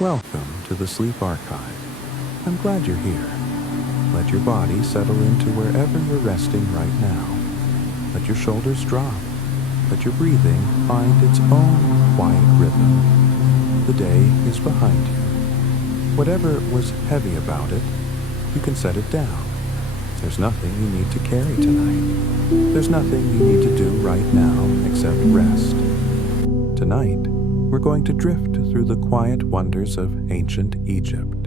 Welcome to the Sleep Archive. I'm glad you're here. Let your body settle into wherever you're resting right now. Let your shoulders drop. Let your breathing find its own quiet rhythm. The day is behind you. Whatever was heavy about it, you can set it down. There's nothing you need to carry tonight. There's nothing you need to do right now except rest. Tonight, we're going to drift through the quiet wonders of ancient Egypt.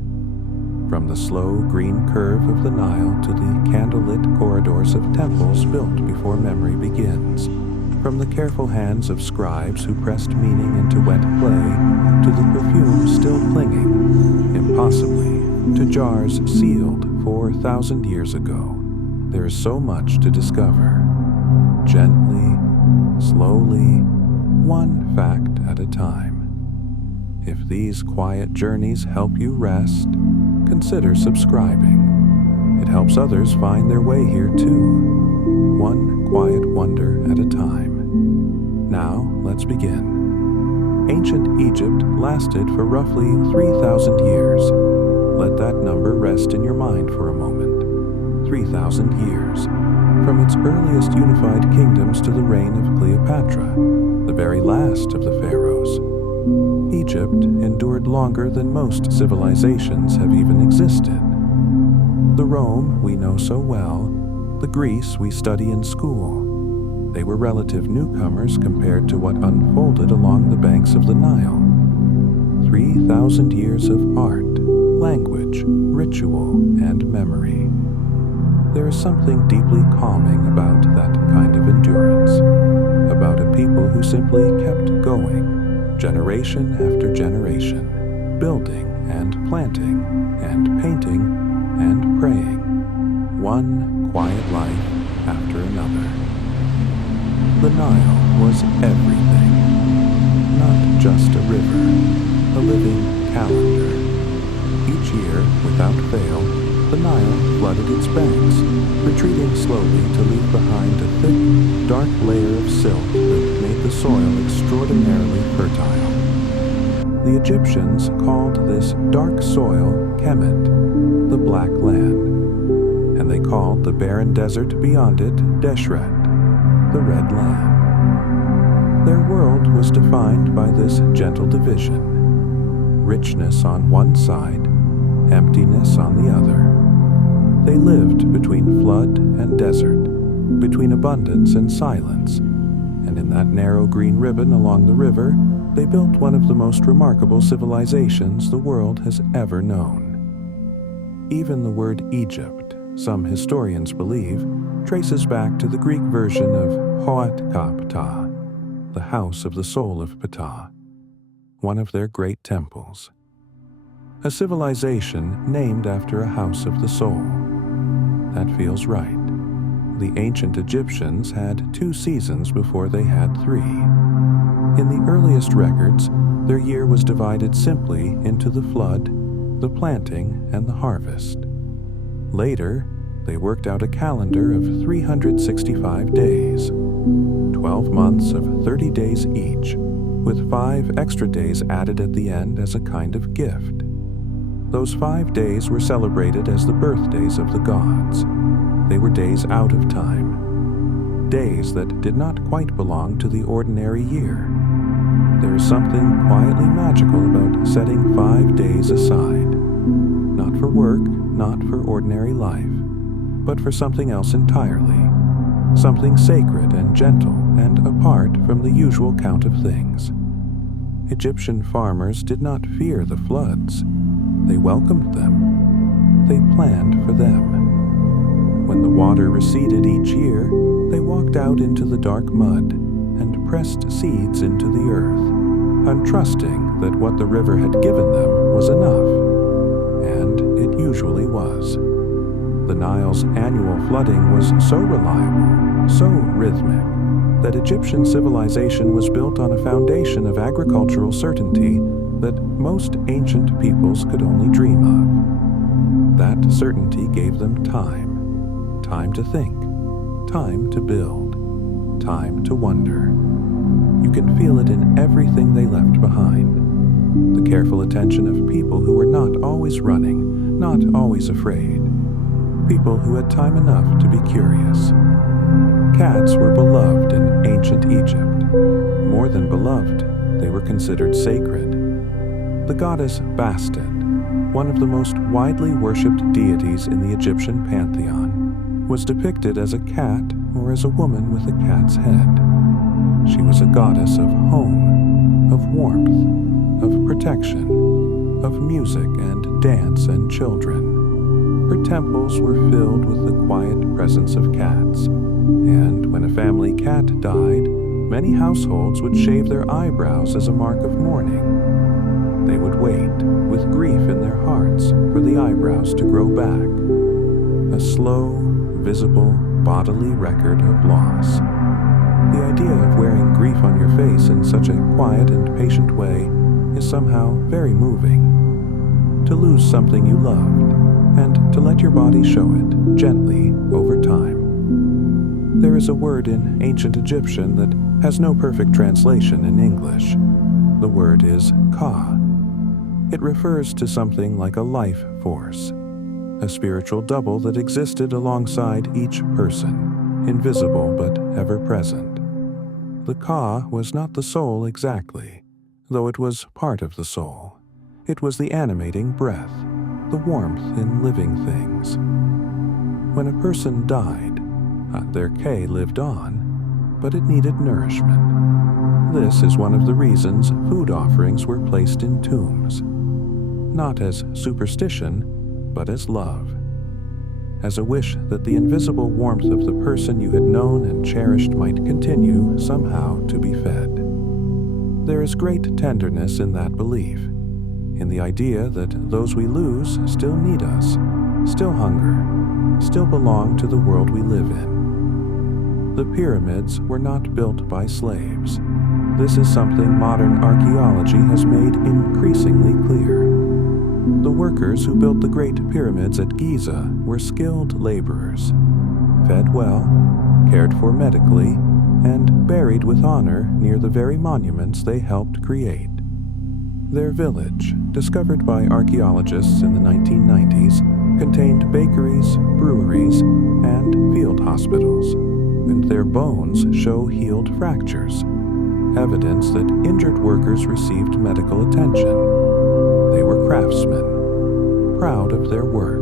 From the slow green curve of the Nile to the candlelit corridors of temples built before memory begins. From the careful hands of scribes who pressed meaning into wet clay to the perfume still clinging, impossibly, to jars sealed 4,000 years ago. There is so much to discover. Gently, slowly, one fact at a time. If these quiet journeys help you rest, consider subscribing. It helps others find their way here too, one quiet wonder at a time. Now, let's begin. Ancient Egypt lasted for roughly 3,000 years. Let that number rest in your mind for a moment. 3,000 years. From its earliest unified kingdoms to the reign of Cleopatra, the very last of the pharaohs. Egypt endured longer than most civilizations have even existed. The Rome we know so well, the Greece we study in school, they were relative newcomers compared to what unfolded along the banks of the Nile. 3,000 years of art, language, ritual, and memory. There is something deeply calming about that kind of endurance, about a people who simply kept going, generation after generation, building and planting and painting and praying, one quiet life after another. The Nile was everything, not just a river, a living calendar. Each year, without fail, the Nile flooded its banks, retreating slowly to leave behind a thick, dark layer of silt that made the soil extraordinarily fertile. The Egyptians called this dark soil Kemet, the Black Land, and they called the barren desert beyond it Deshret, the Red Land. Their world was defined by this gentle division, richness on one side, emptiness on the other. They lived between flood and desert, between abundance and silence, and in that narrow green ribbon along the river, they built one of the most remarkable civilizations the world has ever known. Even the word Egypt, some historians believe, traces back to the Greek version of Ptah, the house of the soul of Ptah, one of their great temples. A civilization named after a house of the soul. That feels right. The ancient Egyptians had 2 seasons before they had 3. In the earliest records, their year was divided simply into the flood, the planting, and the harvest. Later, they worked out a calendar of 365 days, 12 months of 30 days each, with 5 extra days added at the end as a kind of gift. Those 5 days were celebrated as the birthdays of the gods. They were days out of time, days that did not quite belong to the ordinary year. There is something quietly magical about setting 5 days aside, not for work, not for ordinary life, but for something else entirely, something sacred and gentle and apart from the usual count of things. Egyptian farmers did not fear the floods. They welcomed them. They planned for them. When the water receded each year, they walked out into the dark mud and pressed seeds into the earth, untrusting that what the river had given them was enough. And it usually was. The Nile's annual flooding was so reliable, so rhythmic, that Egyptian civilization was built on a foundation of agricultural certainty that most ancient peoples could only dream of. That certainty gave them time to think, time to build, time to wonder. You can feel it in everything they left behind. the careful attention of people who were not always running, not always afraid, people who had time enough to be curious. Cats were beloved in ancient Egypt. More than beloved, they were considered sacred. The goddess Bastet, one of the most widely worshipped deities in the Egyptian pantheon, was depicted as a cat or as a woman with a cat's head. She was a goddess of home, of warmth, of protection, of music and dance and children. Her temples were filled with the quiet presence of cats, and when a family cat died, many households would shave their eyebrows as a mark of mourning. They would wait, with grief in their hearts, for the eyebrows to grow back. A slow, visible, bodily record of loss. The idea of wearing grief on your face in such a quiet and patient way is somehow very moving. To lose something you loved, and to let your body show it gently over time. There is a word in ancient Egyptian that has no perfect translation in English. The word is ka. It refers to something like a life force, a spiritual double that existed alongside each person, invisible but ever present. The ka was not the soul exactly, though it was part of the soul. It was the animating breath, the warmth in living things. When a person died, their K lived on, but it needed nourishment. This is one of the reasons food offerings were placed in tombs. Not as superstition, but as love. As a wish that the invisible warmth of the person you had known and cherished might continue somehow to be fed. There is great tenderness in that belief, in the idea that those we lose still need us, still hunger, still belong to the world we live in. The pyramids were not built by slaves. This is something modern archaeology has made increasingly clear. The workers who built the Great Pyramids at Giza were skilled laborers, fed well, cared for medically, and buried with honor near the very monuments they helped create. Their village, discovered by archaeologists in the 1990s, contained bakeries, breweries, and field hospitals, and their bones show healed fractures, evidence that injured workers received medical attention. They were craftsmen, proud of their work.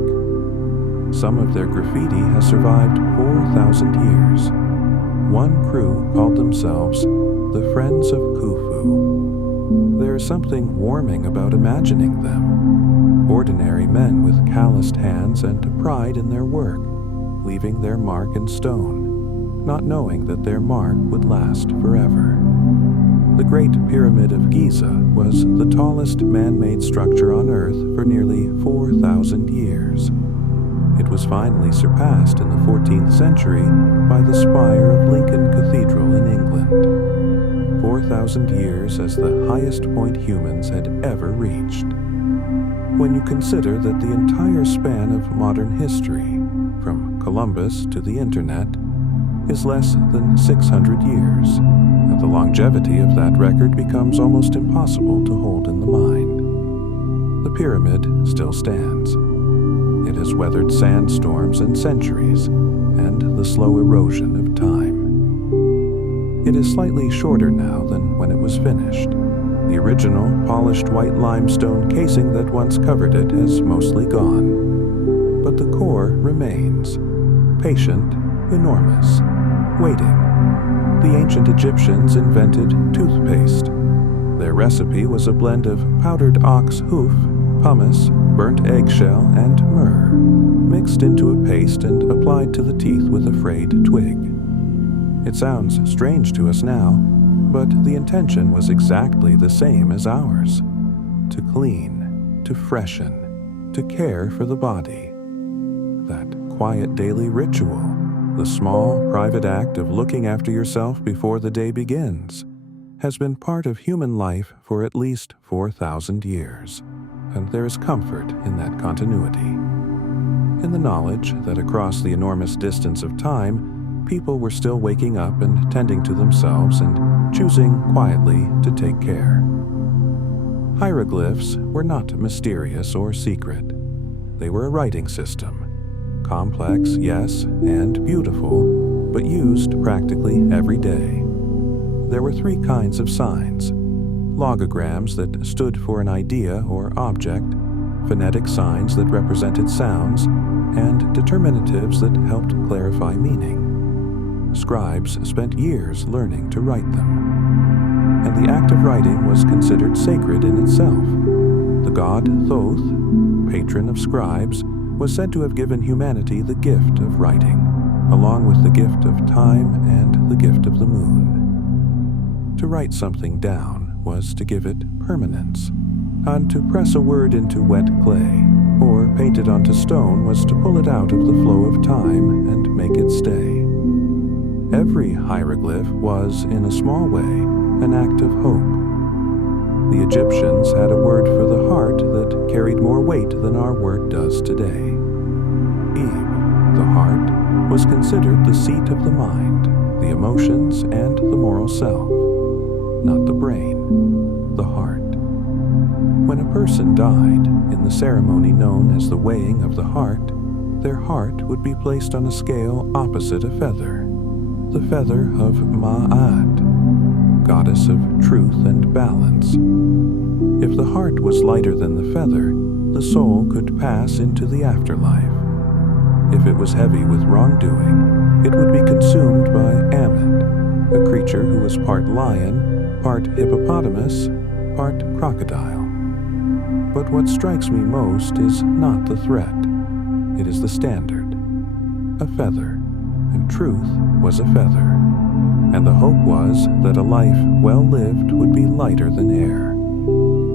Some of their graffiti has survived 4,000 years. One crew called themselves the Friends of Khufu. There is something warming about imagining them. Ordinary men with calloused hands and pride in their work, leaving their mark in stone, not knowing that their mark would last forever. The Great Pyramid of Giza was the tallest man-made structure on Earth for nearly 4,000 years. It was finally surpassed in the 14th century by the spire of Lincoln Cathedral in England. 4,000 years as the highest point humans had ever reached. When you consider that the entire span of modern history, from Columbus to the Internet, is less than 600 years, and the longevity of that record becomes almost impossible to hold in the mind. The pyramid still stands. It has weathered sandstorms and centuries, and the slow erosion of time. It is slightly shorter now than when it was finished. The original polished white limestone casing that once covered it has mostly gone. But the core remains, patient, enormous, waiting. The ancient Egyptians invented toothpaste. Their recipe was a blend of powdered ox hoof, pumice, burnt eggshell, and myrrh, mixed into a paste and applied to the teeth with a frayed twig. It sounds strange to us now, but the intention was exactly the same as ours: to clean, to freshen, to care for the body. That quiet daily ritual, the small, private act of looking after yourself before the day begins, has been part of human life for at least 4,000 years, and there is comfort in that continuity. In the knowledge that across the enormous distance of time, people were still waking up and tending to themselves and choosing quietly to take care. Hieroglyphs were not mysterious or secret. They were a writing system. Complex, yes, and beautiful, but used practically every day. There were three kinds of signs: logograms that stood for an idea or object, phonetic signs that represented sounds, and determinatives that helped clarify meaning. Scribes spent years learning to write them, and the act of writing was considered sacred in itself. The god Thoth, patron of scribes, was said to have given humanity the gift of writing, along with the gift of time and the gift of the moon. To write something down was to give it permanence, and to press a word into wet clay or paint it onto stone was to pull it out of the flow of time and make it stay. Every hieroglyph was, in a small way, an act of hope. The Egyptians had a word for the heart that carried more weight than our word does today. The heart, was considered the seat of the mind, the emotions, and the moral self. Not the brain, the heart. When a person died, in the ceremony known as the weighing of the heart, their heart would be placed on a scale opposite a feather, the feather of Ma'at, goddess of truth and balance. If the heart was lighter than the feather, the soul could pass into the afterlife. If it was heavy with wrongdoing, it would be consumed by Ammit, a creature who was part lion, part hippopotamus, part crocodile. But what strikes me most is not the threat. It is the standard. A feather, and truth was a feather. And the hope was that a life well lived would be lighter than air.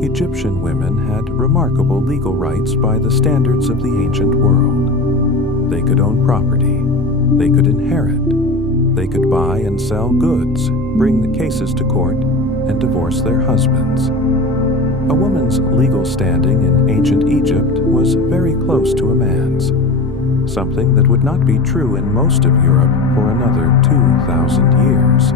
Egyptian women had remarkable legal rights by the standards of the ancient world. They could own property. They could inherit. They could buy and sell goods, bring the cases to court, and divorce their husbands. A woman's legal standing in ancient Egypt was very close to a man's, something that would not be true in most of Europe for another 2,000 years.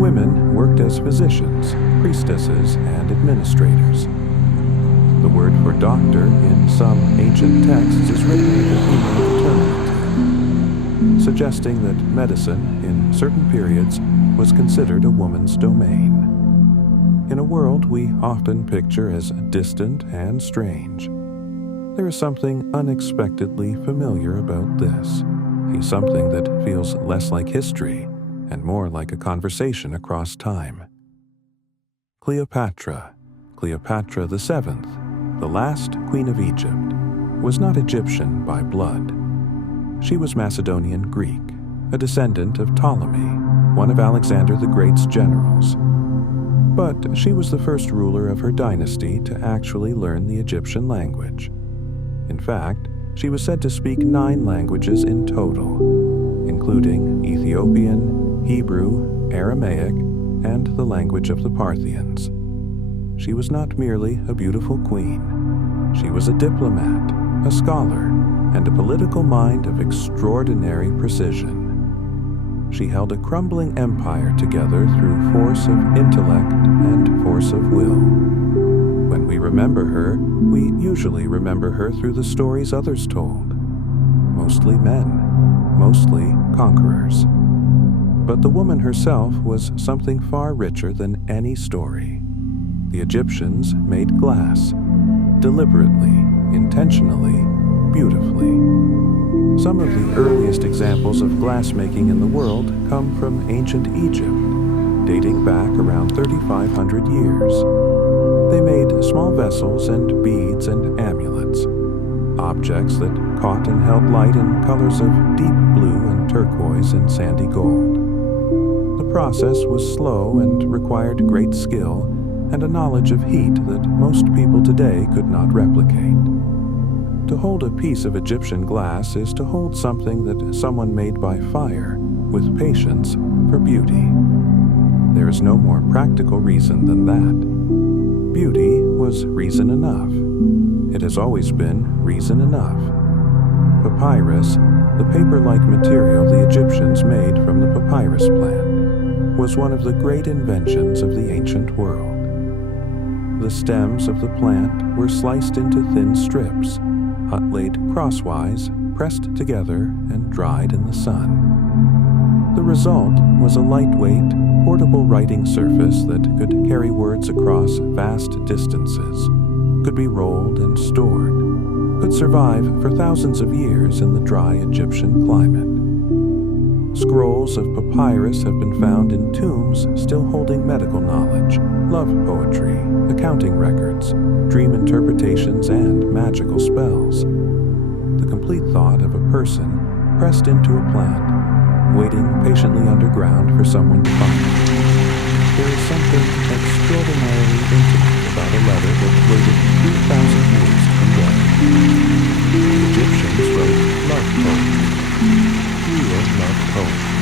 Women worked as physicians, priestesses, and administrators. The word for doctor in some ancient texts is written with a female determinative, suggesting that medicine, in certain periods, was considered a woman's domain. In a world we often picture as distant and strange, there is something unexpectedly familiar about this, something that feels less like history and more like a conversation across time. Cleopatra, Cleopatra VII, the last queen of Egypt, was not Egyptian by blood. She was Macedonian Greek, a descendant of Ptolemy, one of Alexander the Great's generals. But she was the first ruler of her dynasty to actually learn the Egyptian language. In fact, she was said to speak 9 languages in total, including Ethiopian, Hebrew, Aramaic, and the language of the Parthians. She was not merely a beautiful queen. She was a diplomat, a scholar, and a political mind of extraordinary precision. She held a crumbling empire together through force of intellect and force of will. When we remember her, we usually remember her through the stories others told. Mostly men, mostly conquerors. But the woman herself was something far richer than any story. The Egyptians made glass, deliberately, intentionally, beautifully. Some of the earliest examples of glassmaking in the world come from ancient Egypt, dating back around 3,500 years. They made small vessels and beads and amulets, objects that caught and held light in colors of deep blue and turquoise and sandy gold. The process was slow and required great skill and a knowledge of heat that most people today could not replicate. To hold a piece of Egyptian glass is to hold something that someone made by fire, with patience, for beauty. There is no more practical reason than that. Beauty was reason enough. It has always been reason enough. Papyrus, the paper-like material the Egyptians made from the papyrus plant, was one of the great inventions of the ancient world. The stems of the plant were sliced into thin strips, laid crosswise, pressed together, and dried in the sun. The result was a lightweight, portable writing surface that could carry words across vast distances, could be rolled and stored, could survive for thousands of years in the dry Egyptian climate. Scrolls of papyrus have been found in tombs still holding medical knowledge, love poetry, accounting records, dream interpretations, and magical spells. The complete thought of a person pressed into a plant, waiting patiently underground for someone to find it. There is something extraordinarily intimate about a letter that waited 3,000 years to be read. The Egyptians wrote love poetry, real love poetry.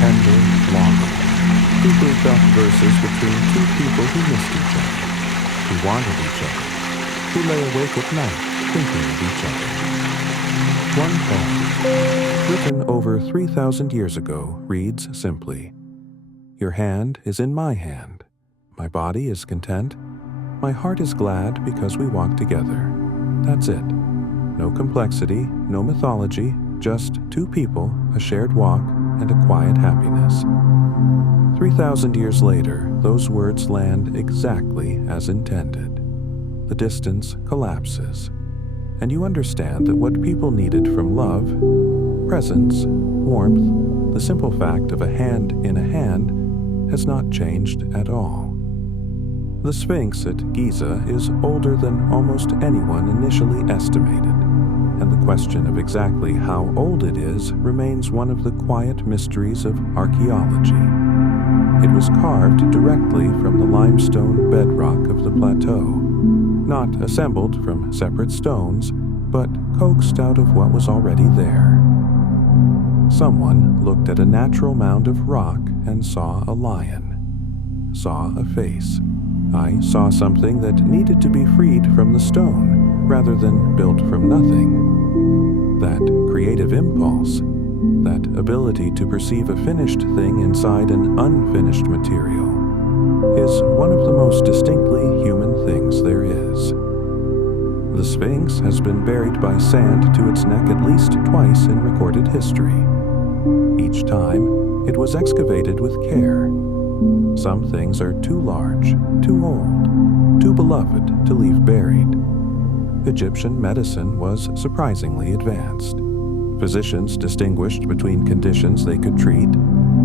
Tender, long, deeply felt verses between two people who missed each other, who wanted each other, who lay awake at night thinking of each other. One poem, written over 3,000 years ago, reads simply, "Your hand is in my hand. My body is content. My heart is glad because we walk together. That's it. No complexity, no mythology, just two people, a shared walk, and a quiet happiness." 3,000 years later, those words land exactly as intended. The distance collapses, and you understand that what people needed from love, presence, warmth, the simple fact of a hand in a hand, has not changed at all. The Sphinx at Giza is older than almost anyone initially estimated, and the question of exactly how old it is remains one of the quiet mysteries of archaeology. It was carved directly from the limestone bedrock of the plateau, not assembled from separate stones, but coaxed out of what was already there. Someone looked at a natural mound of rock and saw a lion, saw a face. I saw something that needed to be freed from the stone rather than built from nothing. That creative impulse, that ability to perceive a finished thing inside an unfinished material, is one of the most distinctly human things there is. The Sphinx has been buried by sand to its neck at least twice in recorded history. Each time, it was excavated with care. Some things are too large, too old, too beloved to leave buried. Egyptian medicine was surprisingly advanced. Physicians distinguished between conditions they could treat,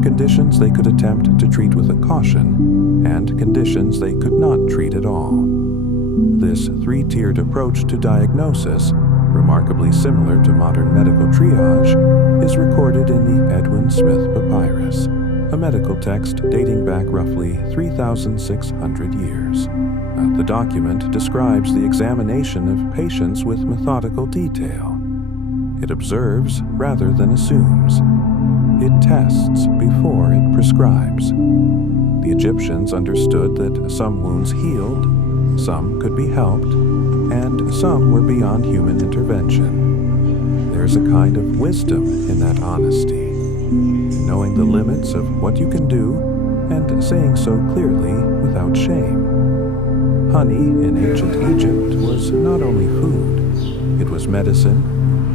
conditions they could attempt to treat with a caution, and conditions they could not treat at all. This three-tiered approach to diagnosis, remarkably similar to modern medical triage, is recorded in the Edwin Smith Papyrus, a medical text dating back roughly 3,600 years. The document describes the examination of patients with methodical detail. It observes rather than assumes. It tests before it prescribes. The Egyptians understood that some wounds healed, some could be helped, and some were beyond human intervention. There's a kind of wisdom in that honesty, in knowing the limits of what you can do and saying so clearly without shame. Honey in ancient Egypt was not only food, it was medicine,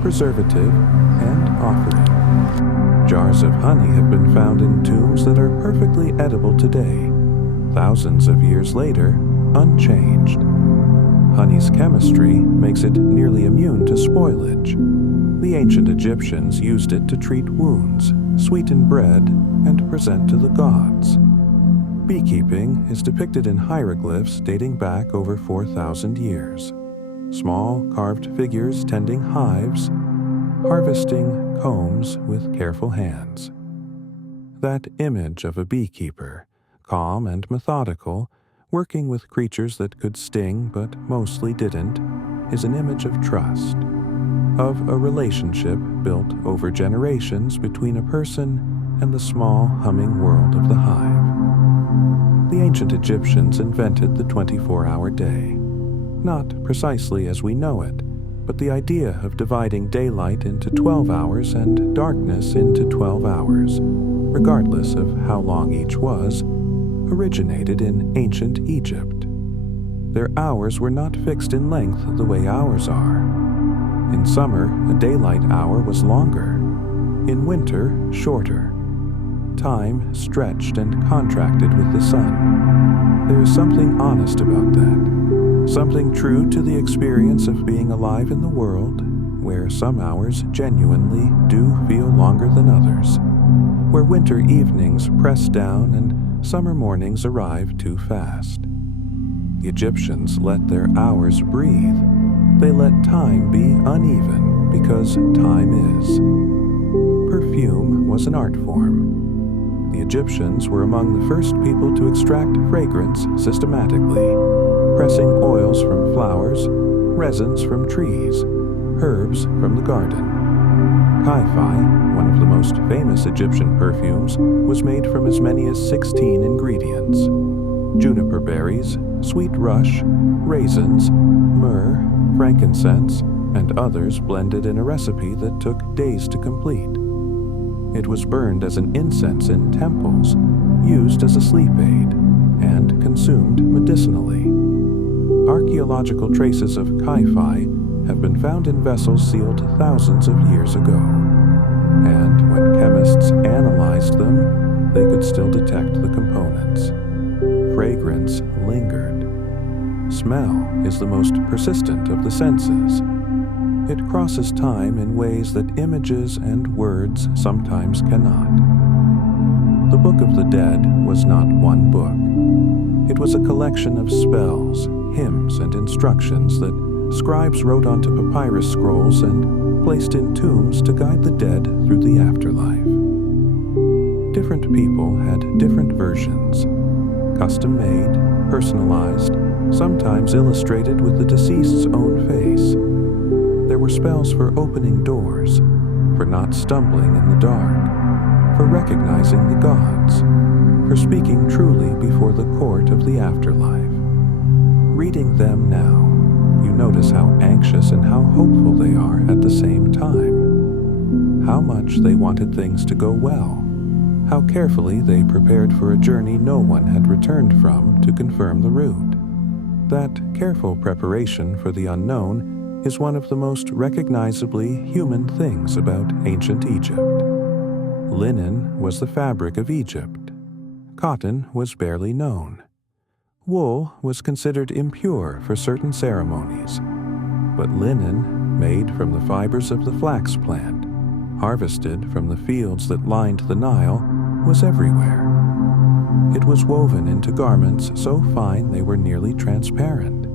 preservative, and offering. Jars of honey have been found in tombs that are perfectly edible today, thousands of years later, unchanged. Honey's chemistry makes it nearly immune to spoilage. The ancient Egyptians used it to treat wounds, sweeten bread, and present to the gods. Beekeeping is depicted in hieroglyphs dating back over 4,000 years. Small carved figures tending hives, harvesting combs with careful hands. That image of a beekeeper, calm and methodical, working with creatures that could sting but mostly didn't, is an image of trust, of a relationship built over generations between a person and the small humming world of the hive. The ancient Egyptians invented the 24-hour day, not precisely as we know it, but the idea of dividing daylight into 12 hours and darkness into 12 hours, regardless of how long each was, originated in ancient Egypt. Their hours were not fixed in length the way ours are. In summer, a daylight hour was longer. In winter, shorter. Time stretched and contracted with the sun. There is something honest about that. Something true to the experience of being alive in the world, where some hours genuinely do feel longer than others, where winter evenings press down and summer mornings arrive too fast. The Egyptians let their hours breathe. They let time be uneven because time is. Perfume was an art form. The Egyptians were among the first people to extract fragrance systematically, pressing oils from flowers, resins from trees, herbs from the garden. Kai-fi, one of the most famous Egyptian perfumes, was made from as many as 16 ingredients: juniper berries, sweet rush, raisins, myrrh, frankincense, and others blended in a recipe that took days to complete. It was burned as an incense in temples, used as a sleep aid, and consumed medicinally. Archaeological traces of Kai-fi have been found in vessels sealed thousands of years ago, and when chemists analyzed them, they could still detect the components. Fragrance lingered. Smell is the most persistent of the senses. It crosses time in ways that images and words sometimes cannot. The Book of the Dead was not one book. It was a collection of spells, hymns, and instructions that scribes wrote onto papyrus scrolls and placed in tombs to guide the dead through the afterlife. Different people had different versions, custom-made, personalized, sometimes illustrated with the deceased's own face. There were spells for opening doors, for not stumbling in the dark, for recognizing the gods, for speaking truly before the court of the afterlife. Reading them now, you notice how anxious and how hopeful they are at the same time. How much they wanted things to go well. How carefully they prepared for a journey no one had returned from to confirm the route. That careful preparation for the unknown is one of the most recognizably human things about ancient Egypt. Linen was the fabric of Egypt. Cotton was barely known. Wool was considered impure for certain ceremonies, but linen, made from the fibers of the flax plant, harvested from the fields that lined the Nile, was everywhere. It was woven into garments so fine they were nearly transparent,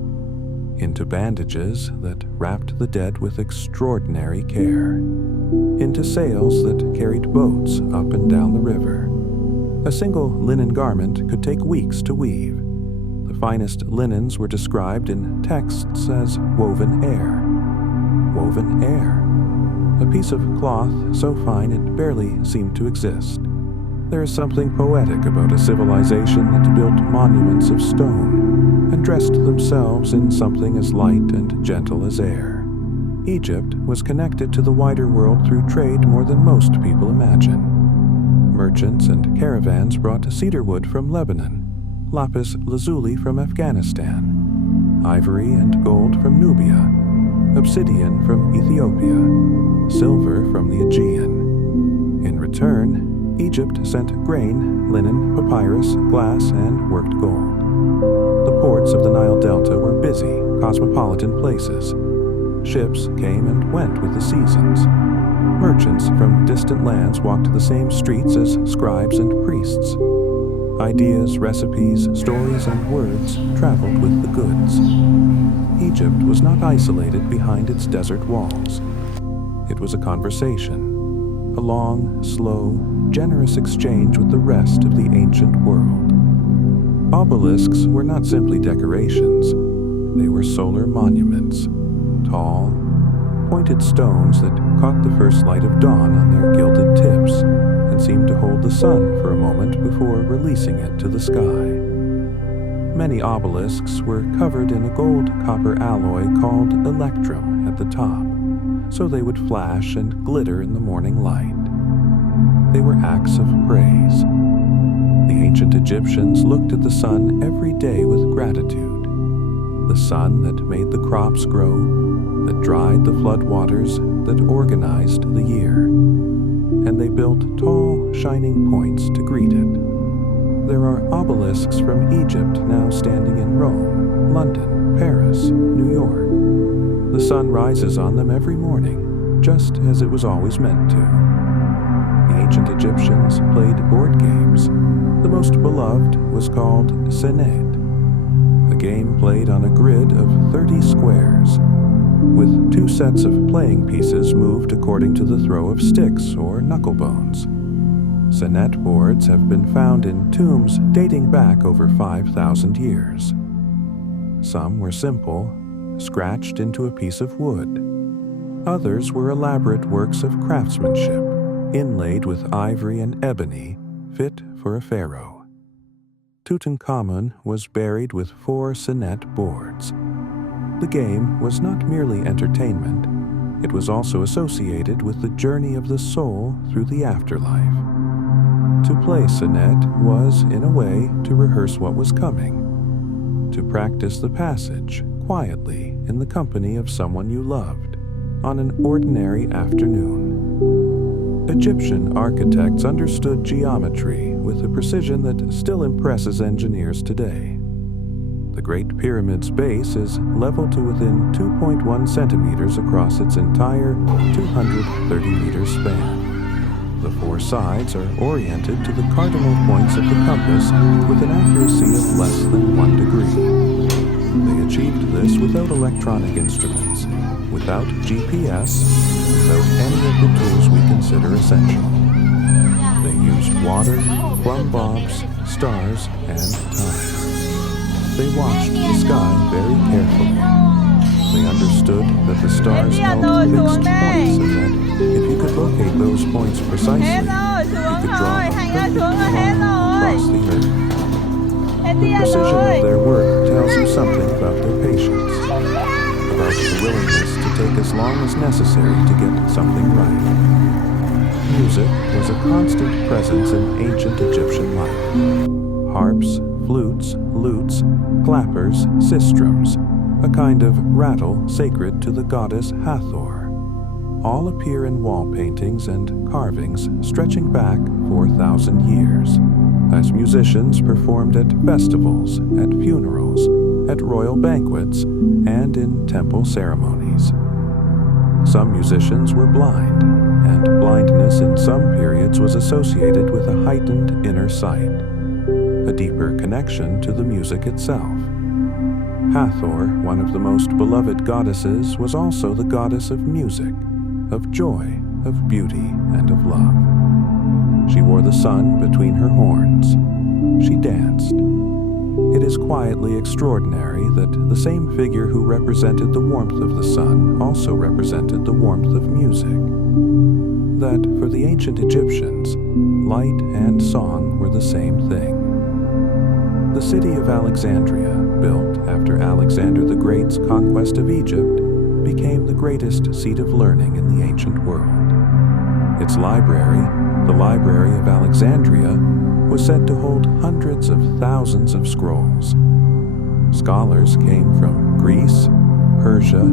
into bandages that wrapped the dead with extraordinary care, into sails that carried boats up and down the river. A single linen garment could take weeks to weave. The finest linens were described in texts as woven air. Woven air. A piece of cloth so fine it barely seemed to exist. There is something poetic about a civilization that built monuments of stone and dressed themselves in something as light and gentle as air. Egypt was connected to the wider world through trade more than most people imagine. Merchants and caravans brought cedar wood from Lebanon, lapis lazuli from Afghanistan, ivory and gold from Nubia, obsidian from Ethiopia, silver from the Aegean. In return, Egypt sent grain, linen, papyrus, glass, and worked gold. The ports of the Nile Delta were busy, cosmopolitan places. Ships came and went with the seasons. Merchants from distant lands walked the same streets as scribes and priests. Ideas, recipes, stories, and words traveled with the goods. Egypt was not isolated behind its desert walls. It was a conversation, a long, slow, generous exchange with the rest of the ancient world. Obelisks were not simply decorations. They were solar monuments, tall, pointed stones that caught the first light of dawn on their gilded tips and seemed to hold the sun for a moment before releasing it to the sky. Many obelisks were covered in a gold-copper alloy called electrum at the top, so they would flash and glitter in the morning light. They were acts of praise. The ancient Egyptians looked at the sun every day with gratitude. the sun that made the crops grow, that dried the floodwaters, that organized the year. And they built tall, shining points to greet it. There are obelisks from Egypt now standing in Rome, London, Paris, New York. The sun rises on them every morning, just as it was always meant to. The ancient Egyptians played board games. The most beloved was called senet, a game played on a grid of 30 squares, with 2 sets of playing pieces moved according to the throw of sticks or knucklebones. Senet boards have been found in tombs dating back over 5,000 years. Some were simple, scratched into a piece of wood. Others were elaborate works of craftsmanship, inlaid with ivory and ebony, fit for a pharaoh. Tutankhamun was buried with 4 senet boards. The game was not merely entertainment, it was also associated with the journey of the soul through the afterlife. To play senet was, in a way, to rehearse what was coming, to practice the passage quietly in the company of someone you loved on an ordinary afternoon. Egyptian architects understood geometry with a precision that still impresses engineers today. The Great Pyramid's base is level to within 2.1 centimeters across its entire 230-meter span. The 4 sides are oriented to the cardinal points of the compass with an accuracy of less than 1 degree. They achieved this without electronic instruments, without GPS, without any of the tools we consider essential. They used water, plumb bobs, stars, and time. They watched the sky very carefully. They understood that the stars held fixed points and that if you could locate those points precisely, you could draw them perfectly across the earth. The precision of their work tells you something about their patience, about the willingness to take as long as necessary to get something right. Music was a constant presence in ancient Egyptian life. Harps, flutes, lutes, clappers, sistrums, a kind of rattle sacred to the goddess Hathor, all appear in wall paintings and carvings stretching back 4,000 years, as musicians performed at festivals, at funerals, at royal banquets, and in temple ceremonies. Some musicians were blind, and blindness in some periods was associated with a heightened inner sight, a deeper connection to the music itself. Hathor, one of the most beloved goddesses, was also the goddess of music, of joy, of beauty, and of love. She wore the sun between her horns. She danced. It is quietly extraordinary that the same figure who represented the warmth of the sun also represented the warmth of music. That for the ancient Egyptians, light and song were the same thing. The city of Alexandria, built after Alexander the Great's conquest of Egypt, became the greatest seat of learning in the ancient world. Its library, the Library of Alexandria, was said to hold hundreds of thousands of scrolls. Scholars came from Greece, Persia,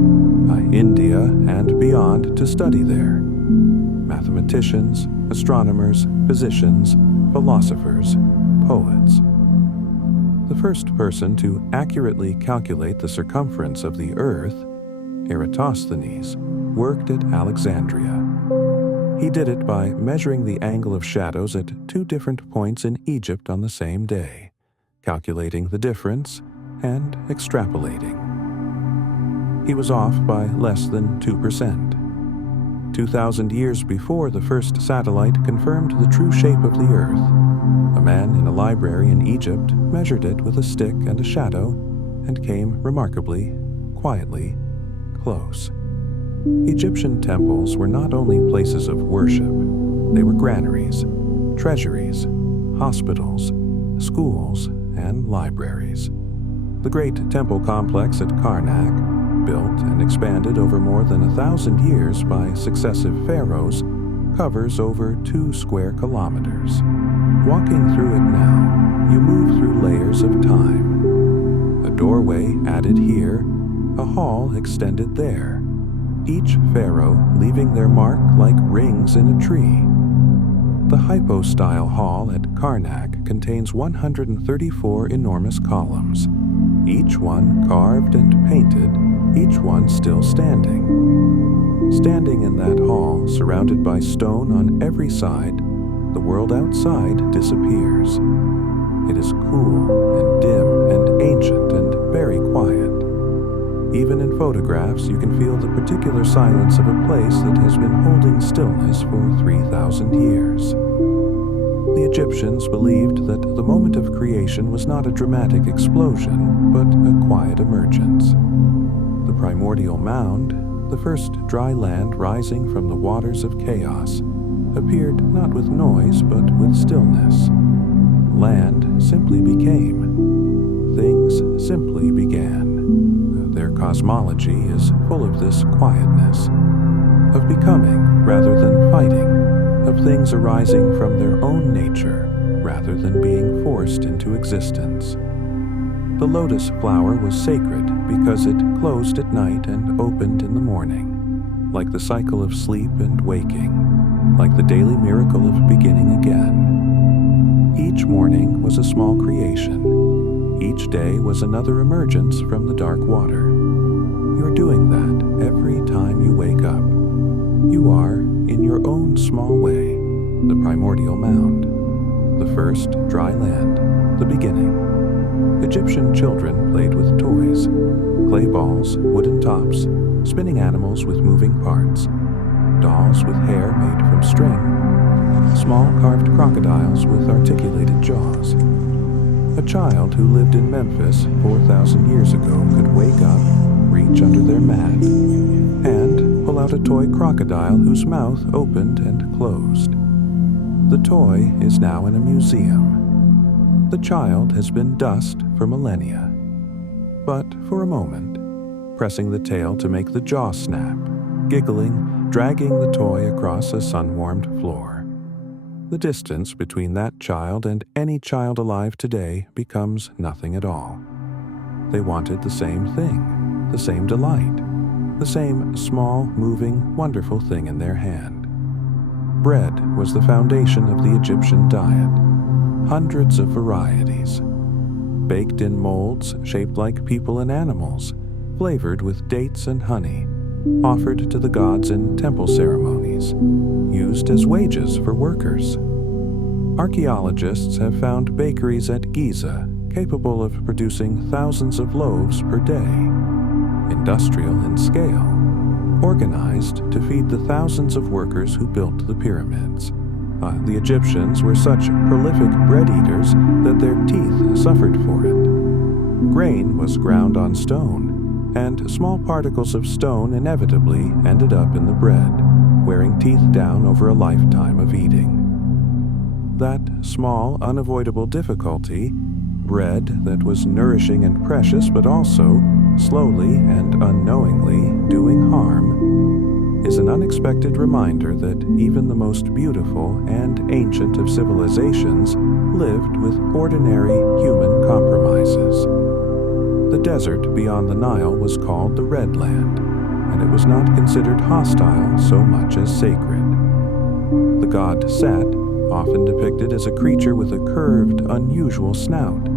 India, and beyond to study there. Mathematicians, astronomers, physicians, philosophers, poets. The first person to accurately calculate the circumference of the Earth, Eratosthenes, worked at Alexandria. He did it by measuring the angle of shadows at 2 different points in Egypt on the same day, calculating the difference, and extrapolating. He was off by less than 2%. 2,000 years before the first satellite confirmed the true shape of the Earth, a man in a library in Egypt measured it with a stick and a shadow and came remarkably, quietly, close. Egyptian temples were not only places of worship, they were granaries, treasuries, hospitals, schools, and libraries. The great temple complex at Karnak, built and expanded over more than 1,000 years by successive pharaohs, covers over 2 square kilometers. Walking through it now, you move through layers of time. A doorway added here, a hall extended there, each pharaoh leaving their mark like rings in a tree. The hypostyle hall at Karnak contains 134 enormous columns, each one carved and painted, each one still standing. Standing in that hall, surrounded by stone on every side, the world outside disappears. It is cool and dim and ancient and very quiet. Even in photographs, you can feel the particular silence of a place that has been holding stillness for 3,000 years. The Egyptians believed that the moment of creation was not a dramatic explosion, but a quiet emergence. The primordial mound, the first dry land rising from the waters of chaos, appeared not with noise but with stillness. Land simply became. Things simply began. Their cosmology is full of this quietness, of becoming rather than fighting, of things arising from their own nature rather than being forced into existence. The lotus flower was sacred because it closed at night and opened in the morning, like the cycle of sleep and waking, like the daily miracle of beginning again. Each morning was a small creation. Each day was another emergence from the dark water. You're doing that every time you wake up. You are, in your own small way, the primordial mound, the first dry land, the beginning. Egyptian children played with toys, clay balls, wooden tops, spinning animals with moving parts, dolls with hair made from string, small carved crocodiles with articulated jaws. A child who lived in Memphis 4,000 years ago could wake up, reach under their mat, and pull out a toy crocodile whose mouth opened and closed. The toy is now in a museum. The child has been dust for millennia. But for a moment, pressing the tail to make the jaw snap, giggling, dragging the toy across a sun-warmed floor. The distance between that child and any child alive today becomes nothing at all. They wanted the same thing, the same delight, the same small, moving, wonderful thing in their hand. Bread was the foundation of the Egyptian diet, hundreds of varieties, baked in molds shaped like people and animals, flavored with dates and honey, offered to the gods in temple ceremonies, used as wages for workers. Archaeologists have found bakeries at Giza capable of producing thousands of loaves per day, industrial in scale, organized to feed the thousands of workers who built the pyramids. The Egyptians were such prolific bread eaters that their teeth suffered for it. Grain was ground on stone, and small particles of stone inevitably ended up in the bread, wearing teeth down over a lifetime of eating. That small, unavoidable difficulty, bread that was nourishing and precious but also, slowly and unknowingly, doing harm, is an unexpected reminder that even the most beautiful and ancient of civilizations lived with ordinary human compromises. The desert beyond the Nile was called the Red Land, and it was not considered hostile so much as sacred. The god Set, often depicted as a creature with a curved, unusual snout,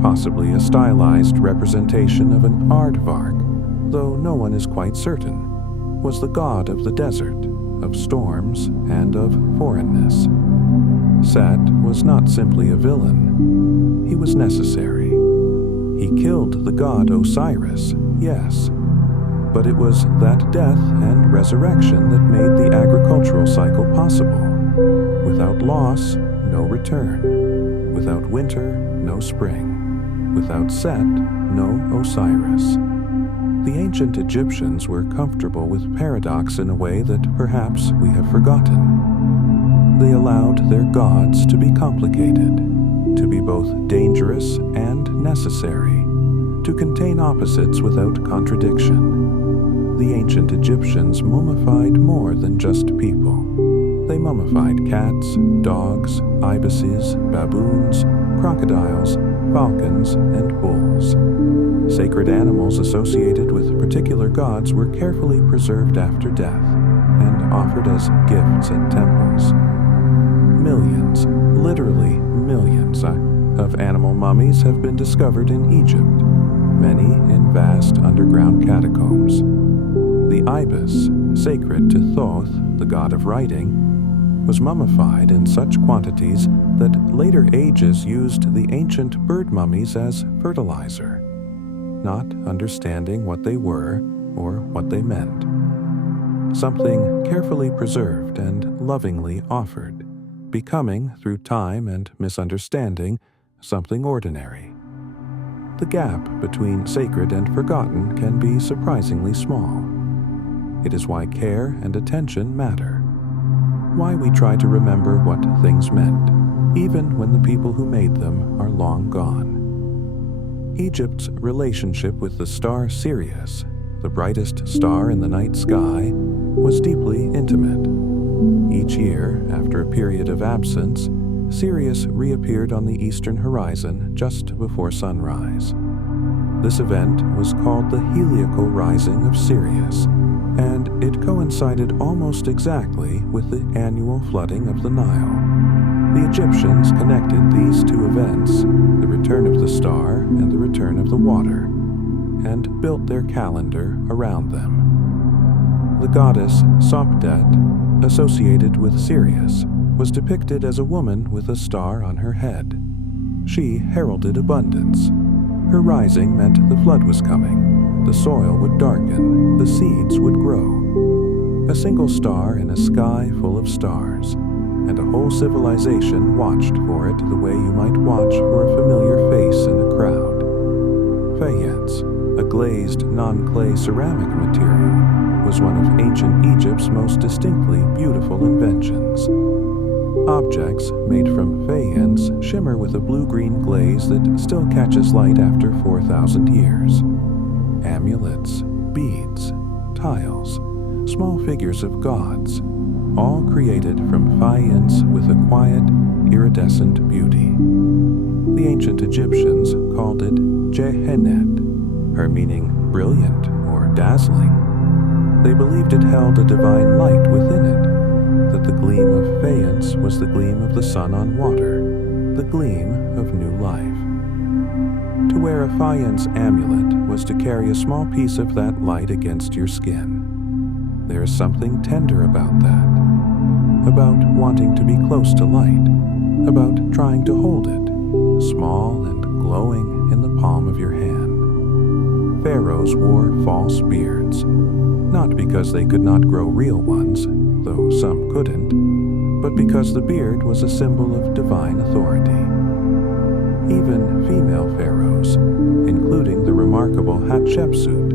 possibly a stylized representation of an aardvark, though no one is quite certain, was the god of the desert, of storms, and of foreignness. Set was not simply a villain. He was necessary. He killed the god Osiris, yes, but it was that death and resurrection that made the agricultural cycle possible. Without loss, no return. Without winter, no spring. Without Set, no Osiris. The ancient Egyptians were comfortable with paradox in a way that perhaps we have forgotten. They allowed their gods to be complicated, to be both dangerous and necessary, to contain opposites without contradiction. The ancient Egyptians mummified more than just people. They mummified cats, dogs, ibises, baboons, crocodiles, falcons, and bulls. Sacred animals associated with particular gods were carefully preserved after death and offered as gifts at temples. Millions, literally millions, of animal mummies have been discovered in Egypt, many in vast underground catacombs. The ibis, sacred to Thoth, the god of writing, was mummified in such quantities that later ages used the ancient bird mummies as fertilizer, not understanding what they were or what they meant. Something carefully preserved and lovingly offered, becoming, through time and misunderstanding, something ordinary. The gap between sacred and forgotten can be surprisingly small. It is why care and attention matter. Why we try to remember what things meant, even when the people who made them are long gone. Egypt's relationship with the star Sirius, the brightest star in the night sky, was deeply intimate. Each year, after a period of absence, Sirius reappeared on the eastern horizon just before sunrise. This event was called the heliacal rising of Sirius, and it coincided almost exactly with the annual flooding of the Nile. The Egyptians connected these two events, the return of the star and the return of the water, and built their calendar around them. The goddess Sopdet, associated with Sirius, was depicted as a woman with a star on her head. She heralded abundance. Her rising meant the flood was coming, the soil would darken, the seeds would grow. A single star in a sky full of stars, and a whole civilization watched for it the way you might watch for a familiar face in a crowd. Faience, a glazed non-clay ceramic material, was one of ancient Egypt's most distinctly beautiful inventions. Objects made from faience shimmer with a blue-green glaze that still catches light after 4,000 years. Amulets, beads, tiles, small figures of gods, all created from faience with a quiet, iridescent beauty. The ancient Egyptians called it Gehennet, her meaning brilliant or dazzling. They believed it held a divine light within it, that the gleam of faience was the gleam of the sun on water, the gleam of new life. To wear a faience amulet was to carry a small piece of that light against your skin. There is something tender about that, about wanting to be close to light, about trying to hold it, small and glowing in the palm of your hand. Pharaohs wore false beards, not because they could not grow real ones, though some couldn't, but because the beard was a symbol of divine authority. Even female pharaohs, including the remarkable Hatshepsut,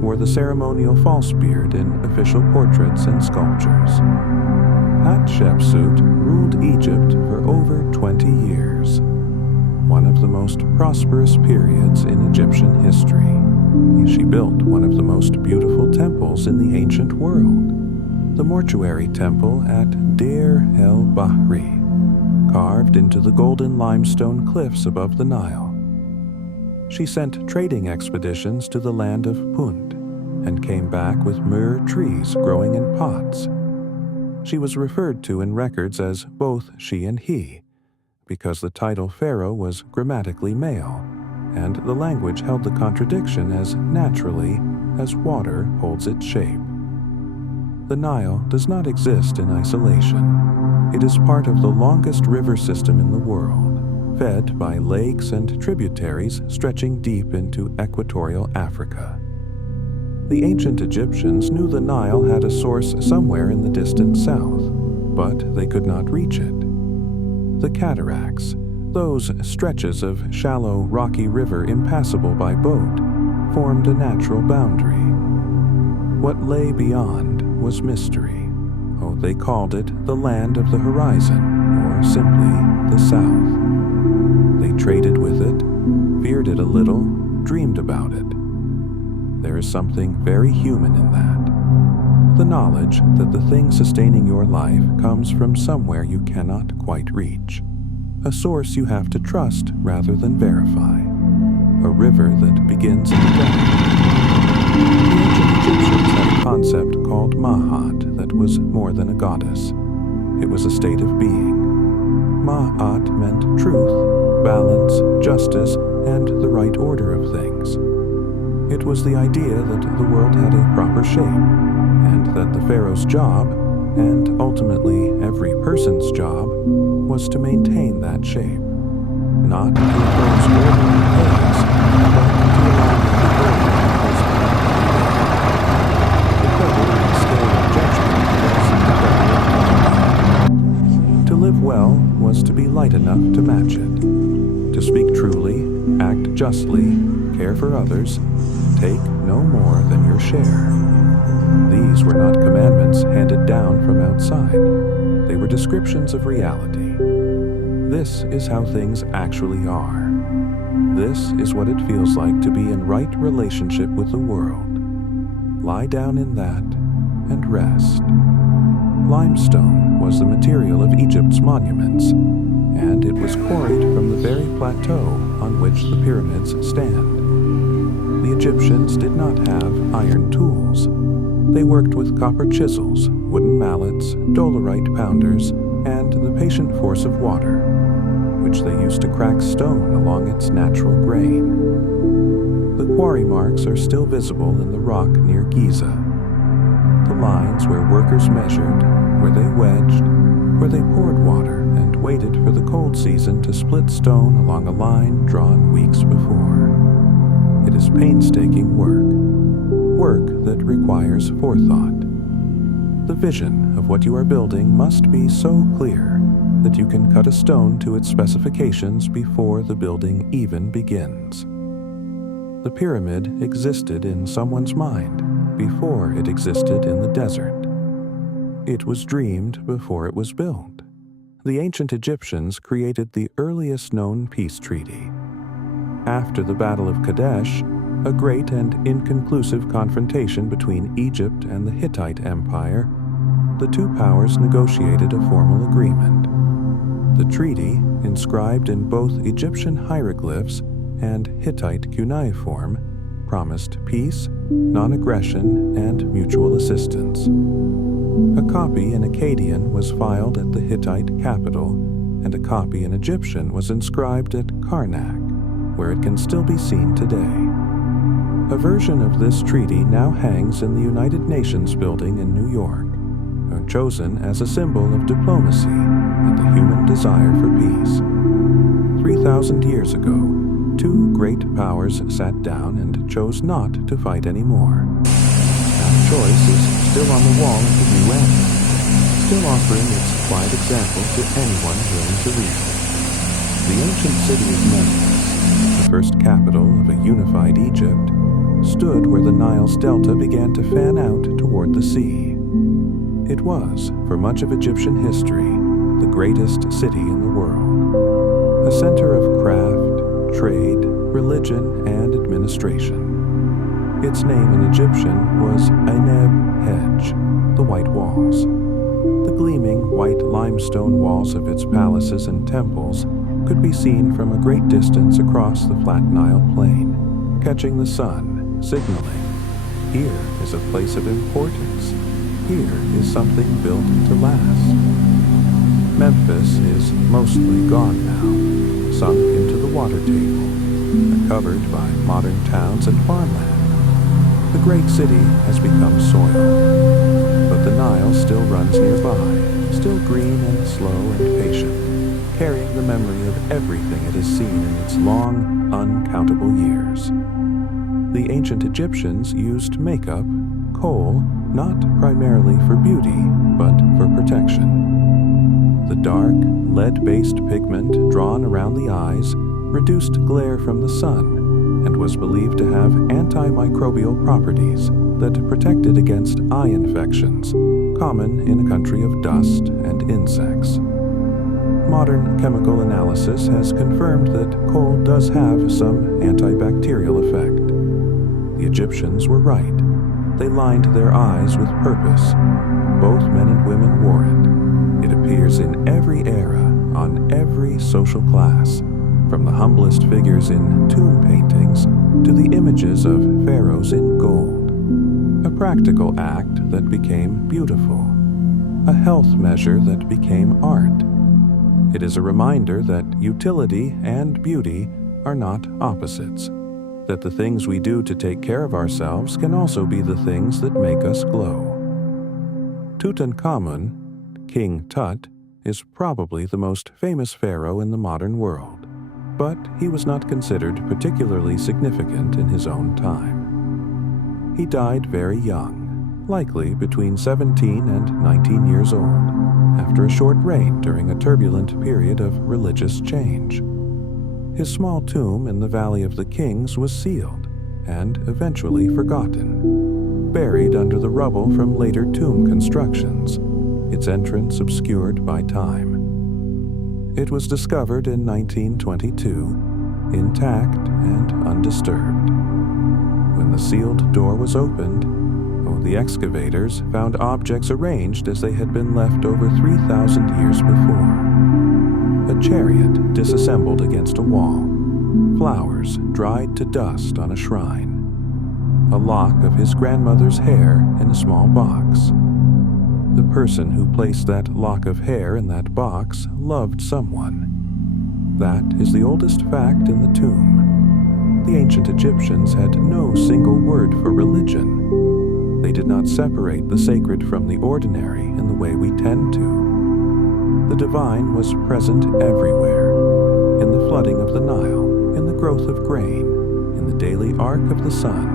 wore the ceremonial false beard in official portraits and sculptures. Hatshepsut ruled Egypt for over 20 years, one of the most prosperous periods in Egyptian history. She built one of the most beautiful temples in the ancient world, the mortuary temple at Deir el-Bahri, carved into the golden limestone cliffs above the Nile. She sent trading expeditions to the land of Punt and came back with myrrh trees growing in pots. She was referred to in records as both she and he, because the title pharaoh was grammatically male, and the language held the contradiction as naturally as water holds its shape. The Nile does not exist in isolation. It is part of the longest river system in the world, fed by lakes and tributaries stretching deep into equatorial Africa. The ancient Egyptians knew the Nile had a source somewhere in the distant south, but they could not reach it. The cataracts, those stretches of shallow, rocky river impassable by boat, formed a natural boundary. What lay beyond was mystery. Oh, they called it the land of the horizon, or simply the south. They traded with it, feared it a little, dreamed about it. There is something very human in that. The knowledge that the thing sustaining your life comes from somewhere you cannot quite reach. a source you have to trust rather than verify, a river that begins in the dark. The ancient Egyptians had a concept called Ma'at that was more than a goddess. It was a state of being. Ma'at meant truth, balance, justice, and the right order of things. It was the idea that the world had a proper shape, and that the pharaoh's job, and ultimately every person's job, was to maintain that shape. Not to impose order and chaos, but to allow the order the code and scale of judgment was the. To live well was to be light enough to match it. To speak truly, act justly, care for others, take no more than your share. These were not commandments handed down from outside. They were descriptions of reality. This is how things actually are. This is what it feels like to be in right relationship with the world. Lie down in that and rest. Limestone was the material of Egypt's monuments, and it was quarried from the very plateau on which the pyramids stand. The Egyptians did not have iron tools. They worked with copper chisels, wooden mallets, dolerite pounders, and the patient force of water, which they used to crack stone along its natural grain. The quarry marks are still visible in the rock near Giza. The lines where workers measured, where they wedged, where they poured water and waited for the cold season to split stone along a line drawn weeks before. It is painstaking work that requires forethought. The vision of what you are building must be so clear that you can cut a stone to its specifications before the building even begins. The pyramid existed in someone's mind before it existed in the desert. It was dreamed before it was built. The ancient Egyptians created the earliest known peace treaty. After the Battle of Kadesh, a great and inconclusive confrontation between Egypt and the Hittite Empire, the two powers negotiated a formal agreement. The treaty, inscribed in both Egyptian hieroglyphs and Hittite cuneiform, promised peace, non-aggression, and mutual assistance. A copy in Akkadian was filed at the Hittite capital, and a copy in Egyptian was inscribed at Karnak, where it can still be seen today. A version of this treaty now hangs in the United Nations building in New York, chosen as a symbol of diplomacy and the human desire for peace. 3,000 years ago, two great powers sat down and chose not to fight anymore. That choice is still on the wall at the UN, still offering its quiet example to anyone willing to read it. The ancient city of Memphis, the first capital of a unified Egypt, stood where the Nile's delta began to fan out toward the sea. It was, for much of Egyptian history, the greatest city in the world, a center of craft, trade, religion, and administration. Its name in Egyptian was Aineb Hedge, the White Walls. The gleaming white limestone walls of its palaces and temples could be seen from a great distance across the flat Nile plain, catching the sun, signaling, here is a place of importance. Here is something built to last. Memphis is mostly gone now, sunk into the water table, and covered by modern towns and farmland. The great city has become soil, but the Nile still runs nearby, still green and slow and patient, carrying the memory of everything it has seen in its long, uncountable years. The ancient Egyptians used makeup, kohl, not primarily for beauty, but for protection. The dark, lead-based pigment drawn around the eyes reduced glare from the sun and was believed to have antimicrobial properties that protected against eye infections, common in a country of dust and insects. Modern chemical analysis has confirmed that kohl does have some antibacterial effect. The Egyptians were right. They lined their eyes with purpose. Both men and women wore it. It appears in every era, on every social class, from the humblest figures in tomb paintings to the images of pharaohs in gold. A practical act that became beautiful, a health measure that became art. It is a reminder that utility and beauty are not opposites, that the things we do to take care of ourselves can also be the things that make us glow. Tutankhamun, King Tut, is probably the most famous pharaoh in the modern world, but he was not considered particularly significant in his own time. He died very young, likely between 17 and 19 years old, after a short reign during a turbulent period of religious change. His small tomb in the Valley of the Kings was sealed and eventually forgotten, buried under the rubble from later tomb constructions, its entrance obscured by time. It was discovered in 1922, intact and undisturbed. When the sealed door was opened, the excavators found objects arranged as they had been left over 3,000 years before. A chariot disassembled against a wall, flowers dried to dust on a shrine, a lock of his grandmother's hair in a small box. The person who placed that lock of hair in that box loved someone. That is the oldest fact in the tomb. The ancient Egyptians had no single word for religion. They did not separate the sacred from the ordinary in the way we tend to. The divine was present everywhere, in the flooding of the Nile, in the growth of grain, in the daily arc of the sun,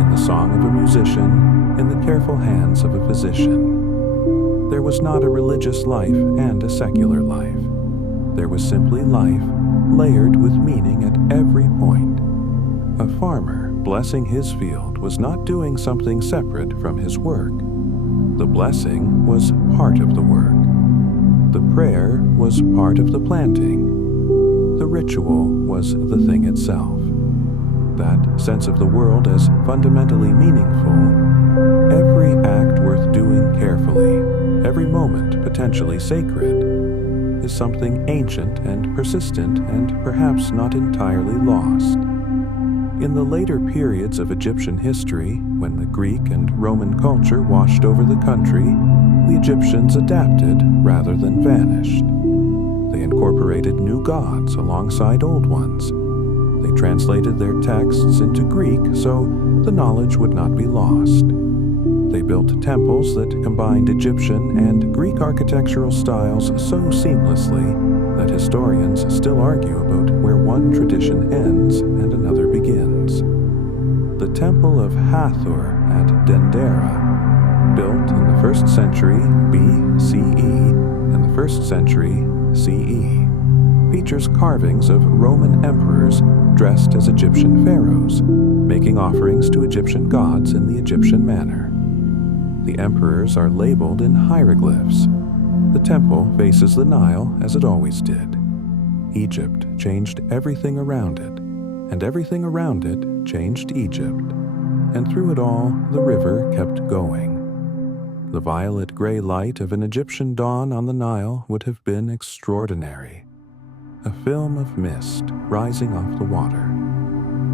in the song of a musician, in the careful hands of a physician. There was not a religious life and a secular life. There was simply life, layered with meaning at every point. A farmer blessing his field was not doing something separate from his work. The blessing was part of the work. The prayer was part of the planting. The ritual was the thing itself. That sense of the world as fundamentally meaningful, every act worth doing carefully, every moment potentially sacred, is something ancient and persistent and perhaps not entirely lost. In the later periods of Egyptian history, when the Greek and Roman culture washed over the country, the Egyptians adapted rather than vanished. They incorporated new gods alongside old ones. They translated their texts into Greek so the knowledge would not be lost. They built temples that combined Egyptian and Greek architectural styles so seamlessly that historians still argue about where one tradition ends and another begins. The Temple of Hathor at Dendera, built in the 1st century BCE and the 1st century CE, features carvings of Roman emperors dressed as Egyptian pharaohs, making offerings to Egyptian gods in the Egyptian manner. The emperors are labeled in hieroglyphs. The temple faces the Nile as it always did. Egypt changed everything around it, and everything around it changed Egypt. And through it all, the river kept going. The violet-gray light of an Egyptian dawn on the Nile would have been extraordinary. A film of mist rising off the water.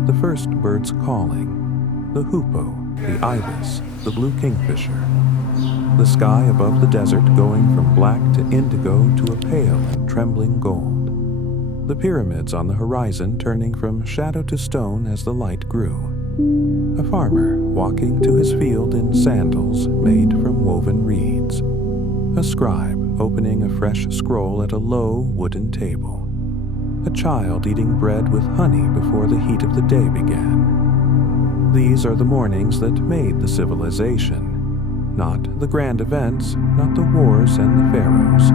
The first birds calling. The hoopoe, the ibis, the blue kingfisher. The sky above the desert going from black to indigo to a pale and trembling gold. The pyramids on the horizon turning from shadow to stone as the light grew. A farmer walking to his field in sandals made from woven reeds. A scribe opening a fresh scroll at a low wooden table. A child eating bread with honey before the heat of the day began. These are the mornings that made the civilization. Not the grand events, not the wars and the pharaohs,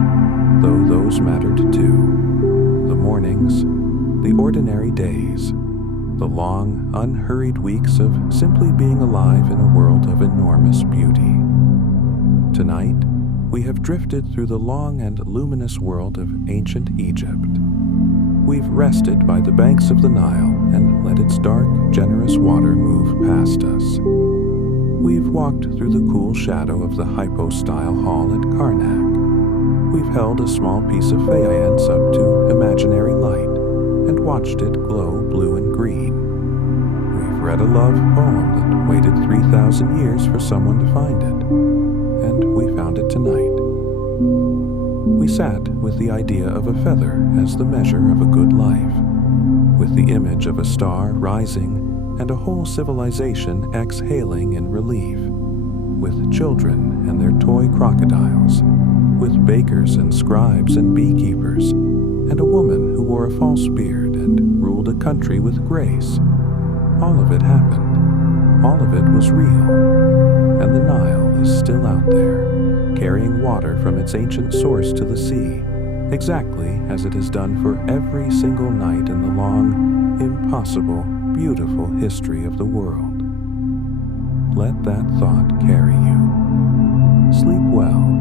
though those mattered too. The mornings, the ordinary days, the long, unhurried weeks of simply being alive in a world of enormous beauty. Tonight, we have drifted through the long and luminous world of ancient Egypt. We've rested by the banks of the Nile and let its dark, generous water move past us. We've walked through the cool shadow of the hypostyle hall at Karnak. We've held a small piece of faience up to imaginary light and watched it glow blue and green. We've read a love poem that waited 3,000 years for someone to find it, and we found it tonight. We sat with the idea of a feather as the measure of a good life, with the image of a star rising and a whole civilization exhaling in relief, with children and their toy crocodiles, with bakers and scribes and beekeepers, and a woman who wore a false beard and ruled a country with grace. All of it happened. All of it was real. And the Nile is still out there, carrying water from its ancient source to the sea, exactly as it has done for every single night in the long, impossible, beautiful history of the world. Let that thought carry you. Sleep well.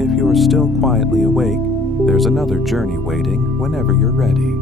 If you're still quietly awake, there's another journey waiting whenever you're ready.